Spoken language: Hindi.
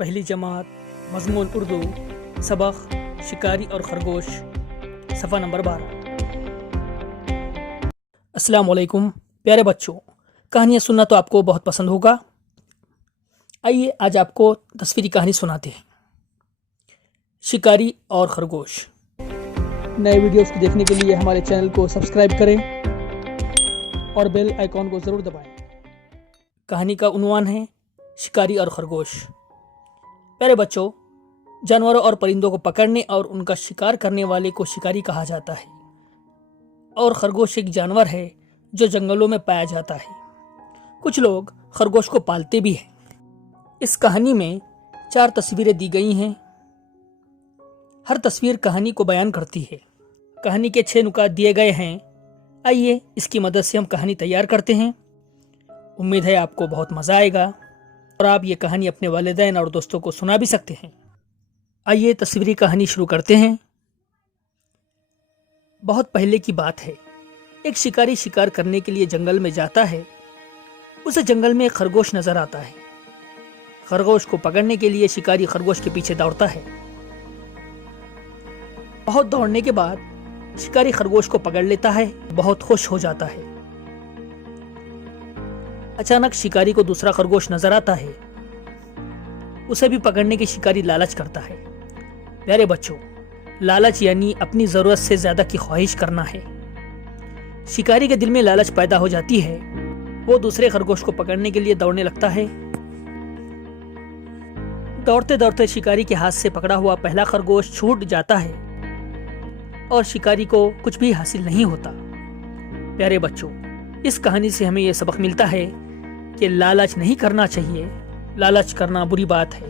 पहली जमात मज़मून उर्दू सबक शिकारी और खरगोश सफ़ा नंबर 12। अस्सलाम वालेकुम प्यारे बच्चों, कहानियाँ सुनना तो आपको बहुत पसंद होगा। आइए आज आपको तस्वीरी कहानी सुनाते हैं, शिकारी और खरगोश। नए वीडियोस को देखने के लिए हमारे चैनल को सब्सक्राइब करें और बेल आइकॉन को ज़रूर दबाएं। कहानी का उन्वान है शिकारी और खरगोश। प्यारे बच्चों, जानवरों और परिंदों को पकड़ने और उनका शिकार करने वाले को शिकारी कहा जाता है और खरगोश एक जानवर है जो जंगलों में पाया जाता है। कुछ लोग खरगोश को पालते भी हैं। इस कहानी में 4 तस्वीरें दी गई हैं। हर तस्वीर कहानी को बयान करती है। कहानी के 6 नुकात दिए गए हैं। आइए इसकी मदद से हम कहानी तैयार करते हैं। उम्मीद है आपको बहुत मज़ा आएगा और आप ये कहानी अपने वालिदैन और दोस्तों को सुना भी सकते हैं। आइए तस्वीरी कहानी शुरू करते हैं। बहुत पहले की बात है, एक शिकारी शिकार करने के लिए जंगल में जाता है। उसे जंगल में एक खरगोश नजर आता है। खरगोश को पकड़ने के लिए शिकारी खरगोश के पीछे दौड़ता है। बहुत दौड़ने के बाद शिकारी खरगोश को पकड़ लेता है। बहुत खुश हो जाता है। अचानक शिकारी को दूसरा खरगोश नजर आता है। उसे भी पकड़ने की शिकारी लालच करता है। प्यारे बच्चों, लालच यानी अपनी जरूरत से ज्यादा की ख्वाहिश करना है। शिकारी के दिल में लालच पैदा हो जाती है। वो दूसरे खरगोश को पकड़ने के लिए दौड़ने लगता है। दौड़ते दौड़ते शिकारी के हाथ से पकड़ा हुआ पहला खरगोश छूट जाता है और शिकारी को कुछ भी हासिल नहीं होता। प्यारे बच्चों, इस कहानी से हमें यह सबक मिलता है कि लालच नहीं करना चाहिए। लालच करना बुरी बात है।